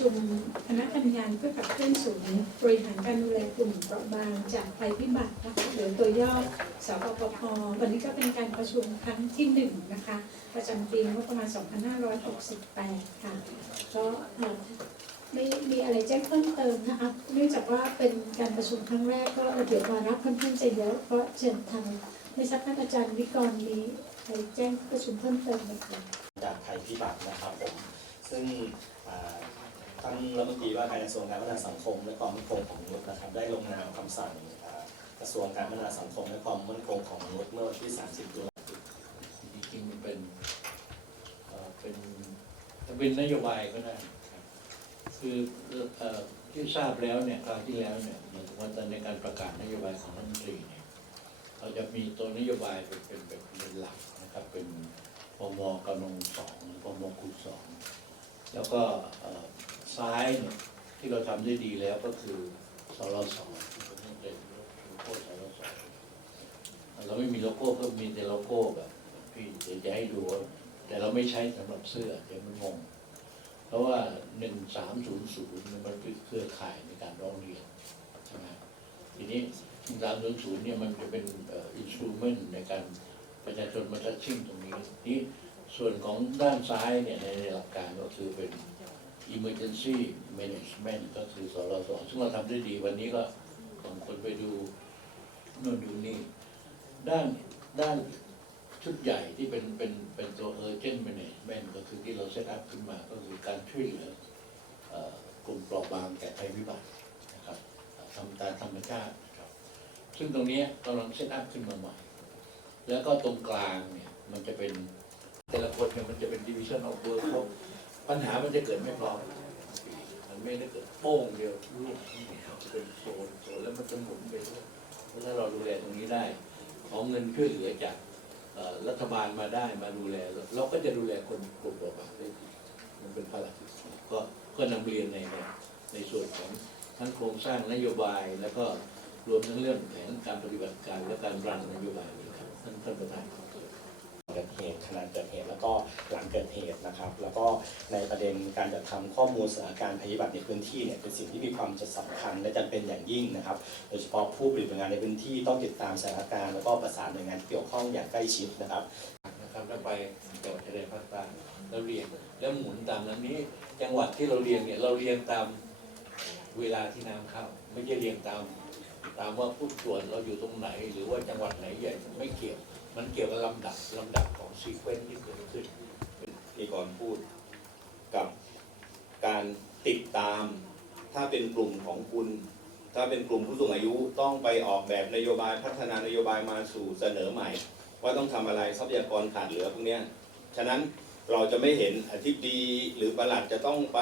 ชุมคณะทำงานเพื่อขับเคลื่อนศูนย์บริหารการดูแลกลุ่มเปราะบางจากภัยพิบัตินะคะหรือตัวย่อสปปพวันนี้ก็เป็นการประชุมครั้งที่หนึ่งนะคะประจำปีงบประมาณ 2568 ค่ะก็เอ่อไม่มีอะไรแจ้งเพิ่มเติมนะคะเนื่องจากว่าเป็นการประชุมครั้งแรกก็ระเบียบวาระค่อนข้างจะเยอะเพราะเชิญทางไม่ทราบท่านอาจารย์วิกรมีใครแจ้งประชุมเพิ่มเติมไหมคะจากภัยพิบัตินะครับผมซึ่งอ่า ท่านรัฐมนตรีว่าการกระทรวงการพัฒนาสังคม และความมั่นคงของมนุษย์นะครับได้ลงนามคำสั่งกระทรวงการพัฒนาสังคม และความมั่นคงของมนุษย์เมื่อวันที่ 30 ตุลาคมจริงๆมันเป็นเอ่อเป็นจะเป็นนโยบายก็ได้ครับคือเอ่อที่ทราบแล้วเนี่ยคราวที่แล้วเนี่ยหมายถึงว่าตอนในการประกาศนโยบายของรัฐมนตรีเนี่ยเราจะมีตัวนโยบายเป็นเป็นเป็นหลักนะครับเป็นพมกำลังสองพมคูณสองแล้วก็ ซ้ายเนี่ยที่เราทำได้ดีแล้วก็คือสรสที่ผมเรียนโลโก้สรสเราไม่มีโลโก้ก็มีแต่โลโก้แบบพี่เดี๋ยวจะให้ดูแต่เราไม่ใช้สำหรับเสื้อเดี๋ยวมันงงเพราะว่าหนึ่งสามศูนย์ศูนย์มันเป็นเครือข่ายในการร้องเรียนใช่ไหมทีนี้หนึ่งสามศูนย์ศูนย์เนี่ยมันจะเป็นอินสตูเมนต์ในการประชาชนมาทัชชิ่งตรงนี้นี่ส่วนของด้านซ้ายเนี่ยในหลักการก็คือเป็น emergency management ก็คือสรสซึ่งเราทำได้ดีวันนี้ก็ส่งคนไปดูนู่นดูนี่ ด้านด้านชุดใหญ่ที่เป็นเป็นเป็นตัว urgent management ก็คือที่เราเซตอัพขึ้นมาก็คือการช่วยเหลือกลุ่มเปราะบางแก่ภัยพิบัตินะครับทำตามธรรมชาตินะครับซึ่งตรงนี้กำลังเซตอัพขึ้นมาใหม่ แล้วก็ตรงกลางเนี่ยมันจะเป็นแต่ละคนเนี่ยมันจะเป็น division of work เพราะ ปัญหามันจะเกิดไม่พร้อมมันไม่ได้เกิดโป้งเดียวลูกจะเป็นโซนโซนแล้วมันจะหมุนไปเรื่อยเพราะถ้าเราดูแลตรงนี้ได้ ของเงินช่วยเหลือจากรัฐบาลมาได้มาดูแล เราก็จะดูแลคนกลุ่มเปราะบางได้ดีมันเป็นภารกิจก็ก็นำเรียนในในในส่วนของทั้งโครงสร้างนโยบาย แล้วก็รวมทั้งเรื่องแผนการปฏิบัติการและการรันนโยบายนี้ครับท่านท่านประธานครับ เกิดเหตุขณะเกิดเหตุแล้วก็หลังเกิดเหตุนะครับ แล้วก็ในประเด็นการจัดทำข้อมูลสถานการณ์ภัยพิบัติในพื้นที่เนี่ยเป็นสิ่งที่มีความจะสำคัญและจำเป็นอย่างยิ่งนะครับ โดยเฉพาะผู้ปฏิบัติงานในพื้นที่ต้องติดตามสถานการณ์แล้วก็ประสานหน่วยงานที่เกี่ยวข้องอย่างใกล้ชิดนะครับนะครับแล้วไปจังหวัดชายแดนภาคใต้แล้วเรียงแล้วหมุนตามนั้นนี้จังหวัดที่เราเรียงเนี่ยเราเรียงตามเวลาที่น้ำเข้าไม่ใช่เรียงตาม ตามว่าผู้ส่วนเราอยู่ตรงไหน หรือว่าจังหวัดไหนใหญ่ไม่เกี่ยว มันเกี่ยวกับลำดับลำดับของซีเควนซ์ที่เกิดขึ้นที่ก่อนพูดกับการติดตาม ถ้าเป็นกลุ่มของคุณ ถ้าเป็นกลุ่มผู้สูงอายุต้องไปออกแบบนโยบายพัฒนานโยบายมาสู่เสนอใหม่ ว่าต้องทำอะไรทรัพยากรขาดเหลือพวกนี้ฉะนั้นเราจะไม่เห็นอธิบดีหรือประหลัดจะต้องไป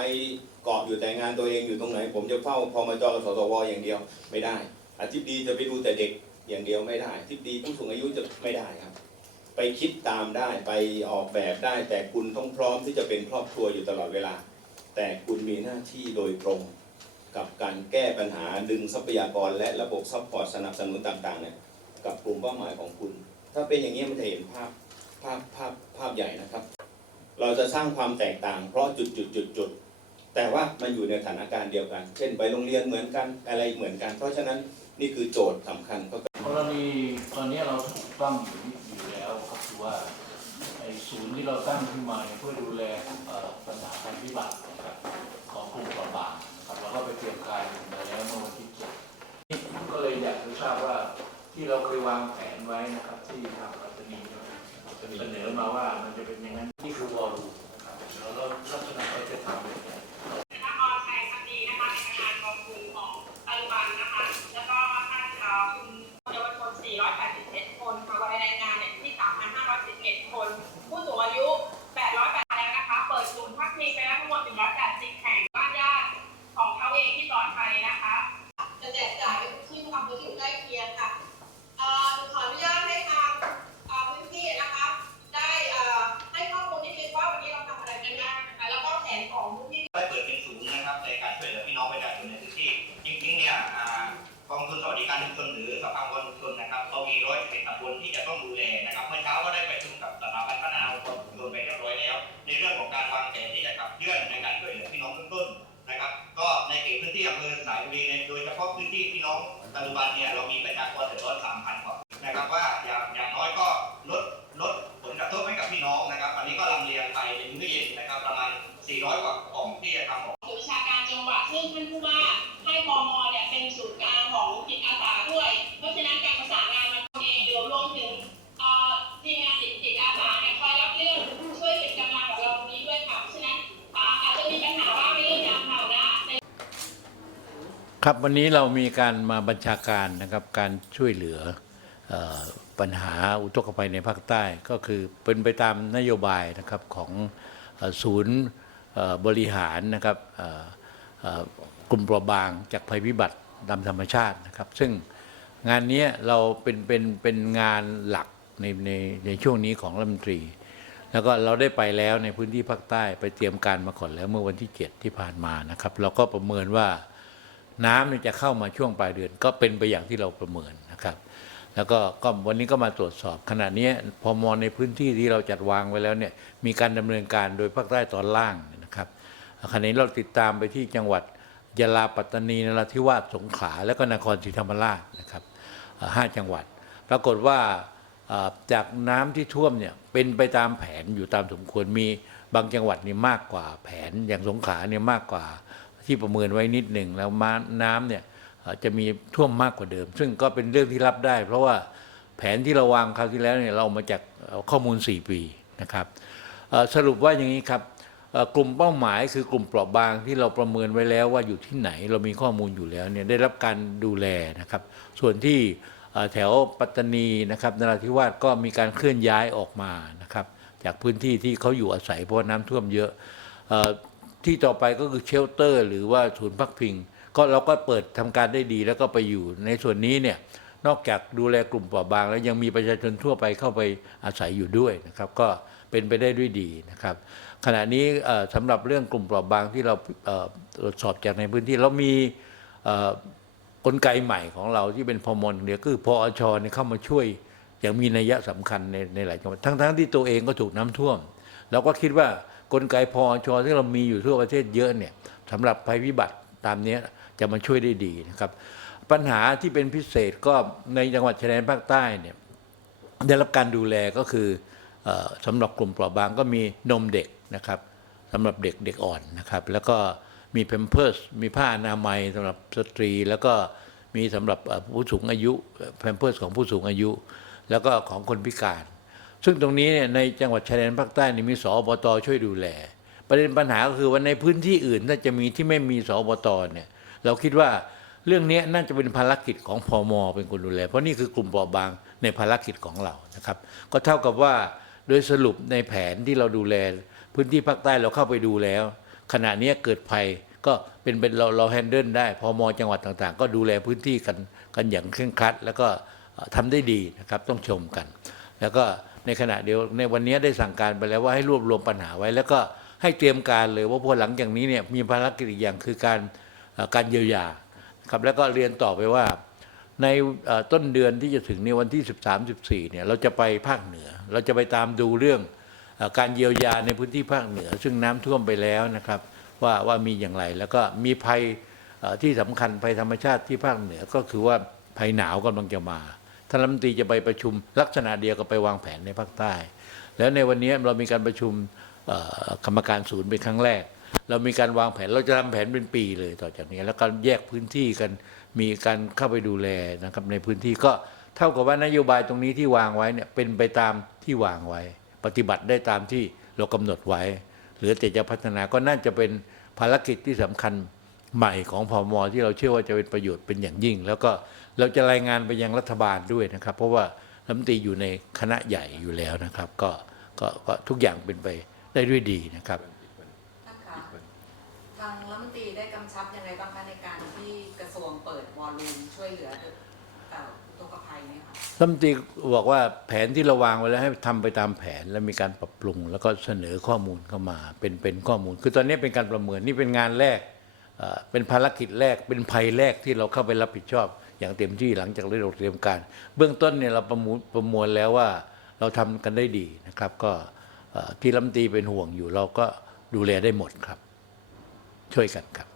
เกาะอยู่แต่งานตัวเองอยู่ตรงไหน ผมจะเฝ้าพอมจกับสสวอย่างเดียวไม่ได้อธิบดีจะไปดูแต่เด็ก อย่างเดียวไม่ได้อธิบดีผู้สูงอายุจะไม่ได้ครับ ไปคิดตามได้ไปออกแบบได้ แต่คุณต้องพร้อมที่จะเป็นครอบครัวอยู่ตลอดเวลา แต่คุณมีหน้าที่โดยตรงกับการแก้ปัญหาดึงทรัพยากรและระบบซัพพอร์ตสนับสนุนต่างๆเนี่ยกับกลุ่มเป้าหมายของคุณ ถ้าเป็นอย่างนี้มันจะเห็นภาพภาพภาพภาพใหญ่นะครับ เราจะสร้างความแตกต่างเพราะจุดจุดจุดจุดแต่ว่ามันอยู่ในสถานการณ์เดียวกัน เช่นไปโรงเรียนเหมือนกันอะไรเหมือนกัน เพราะฉะนั้น นี่คือโจทย์สำคัญก็กรณีตอนนี้เราตั้งอยู่อยู่แล้วก็คือว่าไอ้ศูนย์ที่เราตั้งขึ้นมาเนี่ยเพื่อดูแลปัญหาภัยพิบัตินะครับของกลุ่มเปราะบางนะครับเราก็ไปเตรียมการมาแล้วเมื่อวันที่เจ็ดก็เลยอยากจะทราบว่าที่เราเคยวางแผนไว้นะครับที่ทางรัฐนีเสนอมาว่ามันจะเป็นอย่างนั้น ประชากรเดือดร้อน3,000กว่านะครับว่าอย่างอย่างน้อยก็ลดลดผลกระทบให้กับพี่น้องนะครับ อันนี้ก็ลำเลียงไปในมื้อเย็นนะครับ ประมาณ 400 กว่า ครับวันนี้เรามีการมาบัญชาการนะครับการช่วยเหลืออปัญหาอุทกภัยในภาคใต้ก็คือเป็นไปตามนโยบายนะครับของศูนย์บริหารนะครับกลุ่มเปราะบางจากภัยพิบัติตามธรรมชาตินะครับ ซึ่งงานนี้เราเป็นเป็นเป็นงานหลักในในในช่วงนี้ของรัฐมนตรี แล้วก็เราได้ไปแล้วในพื้นที่ภาคใต้ไปเตรียมการมาก่อนแล้วเมื่อวันที่ 7 ที่ผ่านมานะครับ เราก็ประเมินว่า น้ำนี่จะเข้ามาช่วงปลายเดือน ก็เป็นไปอย่างที่เราประเมินนะครับ แล้วก็ก็วันนี้ก็มาตรวจสอบขณะนี้พอมอในพื้นที่ที่เราจัดวางไว้แล้วเนี่ยมีการดำเนินการโดยภาคใต้ตอนล่างนะครับขณะนี้เราติดตามไปที่จังหวัดยะลาปัตตานีนราธิวาสสงขลาและก็นครศรีธรรมราชนะครับห้าจังหวัด ปรากฏว่าจากน้ำที่ท่วมเนี่ยเป็นไปตามแผนอยู่ตามสมควรมีบางจังหวัดนี่มากกว่าแผนอย่างสงขลาเนี่ยมากกว่า ที่ประเมินไว้นิดหนึ่งแล้วมาน้ำเนี่ยจะมีท่วมมากกว่าเดิม ซึ่งก็เป็นเรื่องที่รับได้ เพราะว่าแผนที่เราวางคราวที่แล้วเนี่ยเรามาจากข้อมูล 4 ปีนะครับสรุปว่าอย่างนี้ครับกลุ่มเป้าหมายคือกลุ่มเปราะบางที่เราประเมินไว้แล้วว่าอยู่ที่ไหนเรามีข้อมูลอยู่แล้วเนี่ยได้รับการดูแลนะครับ ส่วนที่แถวปัตตานีนะครับนราธิวาสก็มีการเคลื่อนย้ายออกมานะครับ จากพื้นที่ที่เขาอยู่อาศัยเพราะน้ำท่วมเยอะ ที่ต่อไปก็คือเชลเตอร์ หรือว่าศูนย์พักพิง ก็เราก็เปิดทำการได้ดีแล้วก็ไปอยู่ในส่วนนี้เนี่ยนอกจากดูแลกลุ่มเปราะบาง แล้วยังมีประชาชนทั่วไปเข้าไปอาศัยอยู่ด้วยนะครับก็เป็นไปได้ด้วยดีนะครับ ขณะนี้เอ่อสำหรับเรื่องกลุ่มเปราะบางที่เราตรวจสอบจากในพื้นที่เรามีกลไกใหม่ของเราที่เป็นพมเดียคือพอชเนี่ยเข้ามาช่วยอย่างมีนัยสำคัญในในหลายจังหวัดทั้งๆที่ตัวเองก็ถูกน้ำท่วม เราก็คิดว่า กลไกพอชอที่เรามีอยู่ทั่วประเทศเยอะเนี่ยสำหรับภัยพิบัติตามนี้จะมาช่วยได้ดีนะครับ ปัญหาที่เป็นพิเศษก็ในจังหวัดชายแดนภาคใต้เนี่ยได้รับการดูแลก็คือออสำหรับกลุ่มเปราะบางก็มีนมเด็กนะครับสำหรับเด็กเด็กอ่อนนะครับ แล้วก็มีเพมเพิร์สมีผ้าอนามัยสำหรับสตรี แล้วก็มีสำหรับผู้สูงอายุเพมเพิร์สของผู้สูงอายุ แล้วก็ของคนพิการ ซึ่งตรงนี้เนี่ยในจังหวัดชายแดนภาคใต้นี่มีสอบตช่วยดูแล ประเด็นปัญหาก็คือว่าในพื้นที่อื่นถ้าจะมีที่ไม่มีสอบตเนี่ยเราคิดว่าเรื่องนี้น่าจะเป็นภารกิจของพอมเป็นคนดูแล เพราะนี่คือกลุ่มเปราะบางในภารกิจของเรานะครับ ก็เท่ากับว่าโดยสรุปในแผนที่เราดูแล พื้นที่ภาคใต้เราเข้าไปดูแล้ว ขณะนี้เกิดภัยก็เป็นเป็นเราเราแฮนเดิลได้พอมจังหวัดต่างๆ ก็ดูแลพื้นที่กันกันอย่างเคร่งครัด แล้วก็เอ่อทำได้ดีนะครับต้องชมกัน แล้วก็ ในขณะเดียวในวันนี้ได้สั่งการไปแล้วว่าให้รวบรวมปัญหาไว้ แล้วก็ให้เตรียมการเลยว่าพอหลังจากนี้เนี่ยมีภารกิจอีกอย่างคือการการเยียวยาครับแล้วก็เรียนต่อไปว่าในต้นเดือนที่จะถึงในวันที่ 13 14เนี่ยเราจะไปภาคเหนือ เราจะไปตามดูเรื่องการเยียวยาในพื้นที่ภาคเหนือ ซึ่งน้ำท่วมไปแล้วนะครับว่าว่ามีอย่างไรแล้วก็มีภัยที่สำคัญภัยธรรมชาติที่ภาคเหนือก็คือว่าภัยหนาวกำลังจะมา ท่านรัฐมนตรีจะไปประชุม ลักษณะเดียวกับไปวางแผนในภาคใต้ แล้วในวันนี้เรามีการประชุมกรรมการศูนย์เป็นครั้งแรก เรามีการวางแผนเราจะทำแผนเป็นปีเลยต่อจากนี้ แล้วก็แยกพื้นที่กันมีการเข้าไปดูแลนะครับในพื้นที่ก็เท่ากับว่านโยบายตรงนี้ที่วางไว้เนี่ยเป็นไปตามที่วางไว้ ปฏิบัติได้ตามที่เรากำหนดไว้เหลือแต่จะพัฒนาก็น่าจะเป็นภารกิจที่สำคัญ ใหม่ของพมที่เราเชื่อว่าจะเป็นประโยชน์เป็นอย่างยิ่ง แล้วก็เราจะรายงานไปยังรัฐบาลด้วยนะครับ เพราะว่ารัฐมนตรีอยู่ในคณะใหญ่อยู่แล้วนะครับ ก็ก็ก็ทุกอย่างเป็นไปได้ด้วยดีนะครับท่านคะทางรัฐมนตรีได้กำชับยังไงบ้างคะในการที่กระทรวงเปิดวอลลุ่มช่วยเหลือเอ่ออุกภัยเนี่ยค่ะรัฐมนตรีบอกว่าแผนที่เราวางไว้แล้วให้ทำไปตามแผนแล้วมีการปรับปรุง แล้วก็เสนอข้อมูลเข้ามาเป็นเป็นข้อมูล คือตอนนี้เป็นการประเมินนี่เป็นงานแรก เป็นภารกิจแรกเป็นภัยแรกที่เราเข้าไปรับผิดชอบ อย่างเต็มที่หลังจากได้เราเตรียมการ เบื้องต้นเนี่ยเราประมวลประมวลแล้วว่าเราทำกันได้ดีนะครับ ก็ที่ลำตีเป็นห่วงอยู่เราก็ดูแลได้หมดครับ ช่วยกันครับ